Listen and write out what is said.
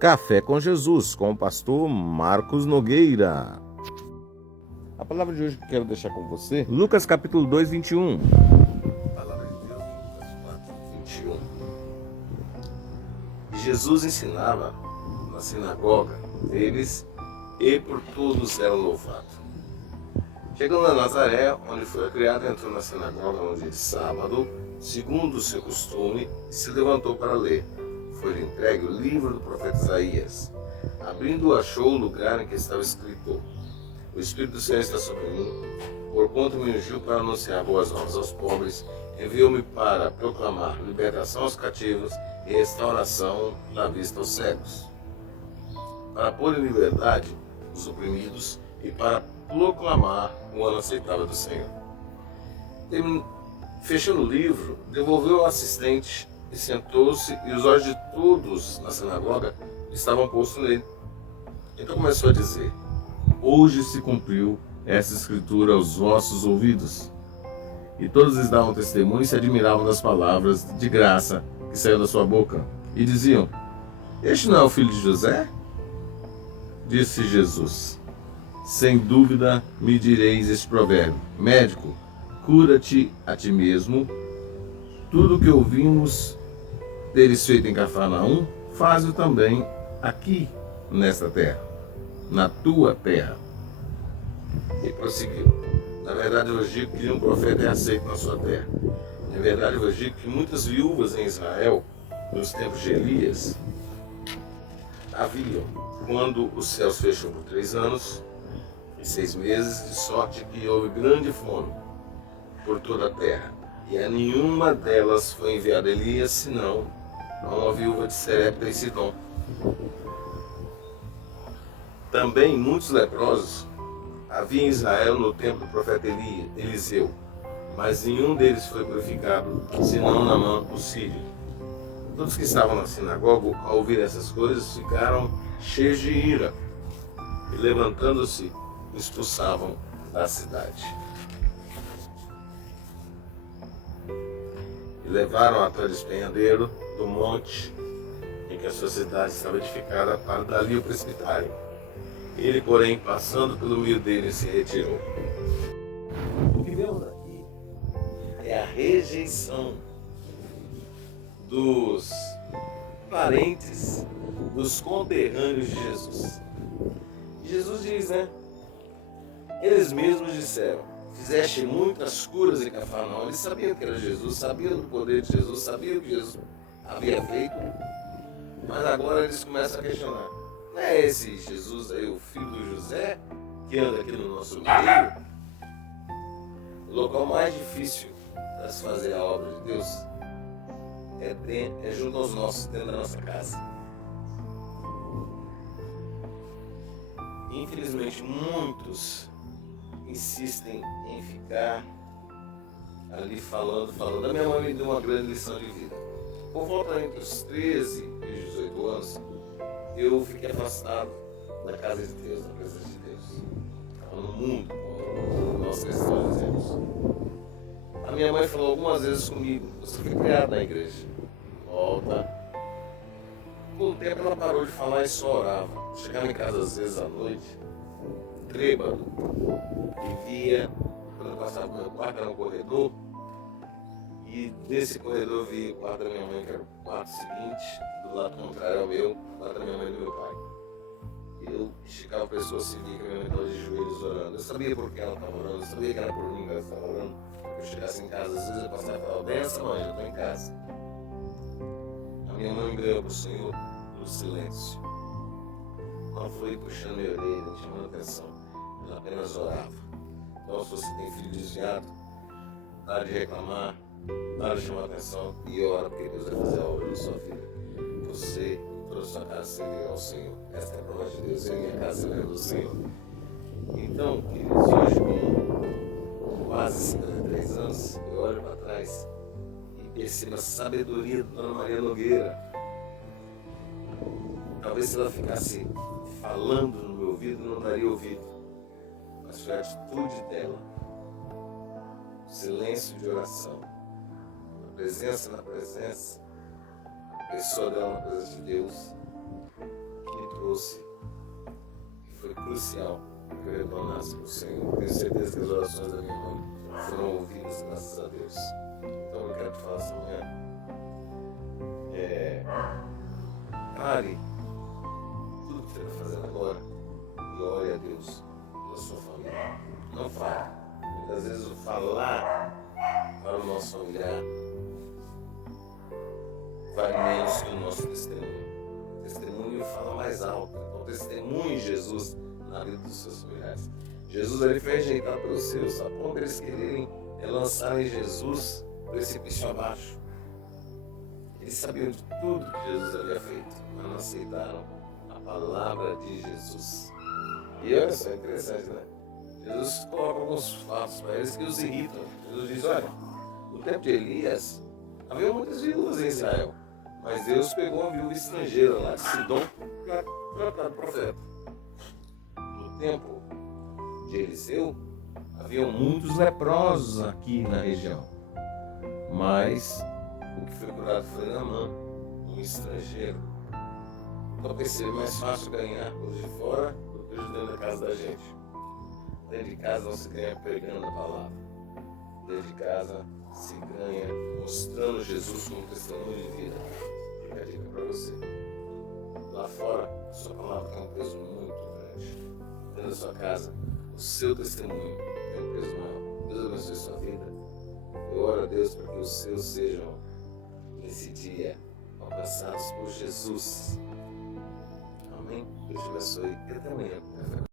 Café com Jesus, com o pastor Marcos Nogueira. A palavra de hoje que eu quero deixar com você, Lucas capítulo 2, 21. Palavra de Deus, Lucas 4, 21. E Jesus ensinava na sinagoga deles e por todos era louvado. Chegando a Nazaré, onde foi criado, entrou na sinagoga no dia de sábado, segundo o seu costume, e se levantou para ler. Foi-lhe entregue o livro do profeta Isaías. Abrindo, achou o lugar em que estava escrito: O Espírito do Senhor está sobre mim, porquanto me ungiu para anunciar boas novas aos pobres, enviou-me para proclamar libertação aos cativos e restauração da vista aos cegos, para pôr em liberdade os oprimidos e para proclamar o ano aceitável do Senhor. Fechando o livro, devolveu ao assistente e sentou-se, e os olhos de todos na sinagoga estavam postos nele. Então começou a dizer: Hoje se cumpriu essa escritura aos vossos ouvidos. E todos lhes davam testemunho e se admiravam das palavras de graça que saiu da sua boca. E diziam: Este não é o filho de José? Disse Jesus: Sem dúvida me direis este provérbio: Médico, cura-te a ti mesmo. Tudo o que ouvimos teres feito em Cafarnaum, faz-o também aqui, nesta terra, na tua terra. E prosseguiu: Na verdade eu vos digo que nenhum profeta é aceito na sua terra. Na verdade eu vos digo que muitas viúvas em Israel, nos tempos de Elias, haviam, quando os céus fechou por 3 anos e 6 meses, de sorte que houve grande fome por toda a terra. E a nenhuma delas foi enviado Elias, senão a uma viúva de Serepta e Sidom. Também muitos leprosos havia em Israel no tempo do profeta Eliseu, mas nenhum deles foi purificado, senão Naamã o sírio. Todos que estavam na sinagoga, ao ouvir essas coisas, ficaram cheios de ira, e levantando-se, o expulsavam da cidade. E levaram até o despenhadeiro do monte em que a sua cidade estava edificada, para dali o precipitarem. Ele, porém, passando pelo meio dele, se retirou. O que vemos aqui é a rejeição dos parentes, dos conterrâneos de Jesus. Jesus diz, Eles mesmos disseram: Fizeste muitas curas em Cafarnaum. Eles sabiam que era Jesus, sabiam do poder de Jesus, sabiam o que Jesus havia feito, mas agora eles começam a questionar: Não é esse Jesus aí, o filho do José, que anda aqui no nosso meio? O local mais difícil para se fazer a obra de Deus é junto aos nossos, dentro da nossa casa. Infelizmente, muitos insistem em ficar ali falando. A minha mãe me deu uma grande lição de vida. Por volta entre os 13 e os 18 anos, eu fiquei afastado da casa de Deus, da presença de Deus. Estava no mundo, como nós cristãos dizemos. A minha mãe falou algumas vezes comigo: Você foi criado na igreja, volta. Com o tempo ela parou de falar e só orava. Chegava em casa às vezes à noite, trêbado, e via, quando eu passava no meu quarto, era um corredor, e desse corredor eu via o quarto da minha mãe, que era o quarto seguinte, do lado contrário ao meu, do lado da minha mãe e do meu pai. Eu esticava a pessoa assim, via que a minha mãe estava de joelhos orando. Eu sabia por que ela estava orando, eu sabia que era por mim que ela estava orando. Eu chegasse em casa, às vezes eu passava e falava: Benção, mãe, eu estou em casa. A minha mãe me ganhou para o Senhor no silêncio. Não foi puxando minha orelha, nem chamando atenção. Ela apenas orava. Então, se você tem filho desviado, para de reclamar, para de chamar atenção e ora, porque Deus vai fazer a obra na sua vida. Você, toda a sua casa, servirá ao Senhor. Esta é a prova de Deus. Eu e minha casa servirá do Senhor. Então, queridos, hoje, com quase 53 anos, eu olho para trás e percebo a sabedoria da Dona Maria Nogueira. Talvez se ela ficasse falando no meu ouvido, não daria ouvido. Mas foi a atitude dela, o silêncio de oração, a presença na presença, a pessoa dela na presença de Deus, trouxe, que foi crucial para que eu retornasse para o Senhor. Tenho certeza que as orações da minha mãe foram ouvidas, graças a Deus. Então eu quero te falar essa manhã. Pare tudo que você está fazendo agora e ore a Deus pela sua família. Não fale. Muitas vezes o falar para o nosso familiar vale menos que o nosso testemunho. O testemunho fala mais alto. Então testemunhe Jesus na vida dos seus familiares. Jesus ele foi rejeitado pelos seus, a ponto de eles quererem lançarem Jesus precipício abaixo. Eles sabiam de tudo que Jesus havia feito, mas não aceitaram a palavra de Jesus. E olha só, é interessante, né? Jesus coloca alguns fatos para eles que os irritam. Jesus diz, olha, no tempo de Elias, havia muitas viúvas em Israel, mas Deus pegou uma viúva estrangeira lá de Sidom para tratar do profeta. No tempo de Eliseu, haviam muitos leprosos aqui na região, mas o que foi curado foi Naamã, um estrangeiro. Então percebe, mais fácil ganhar os de fora do que os dentro da casa da gente. Dentro de casa não se ganha pregando a palavra. Dentro de casa se ganha mostrando Jesus como testemunho de vida. Fica a dica para você. Lá fora, a sua palavra tem um peso muito grande. Dentro da sua casa, o seu testemunho tem um peso maior. Deus abençoe sua vida. Eu oro a Deus para que os seus sejam, nesse dia, alcançados por Jesus. Amém? Deus te abençoe e até amanhã.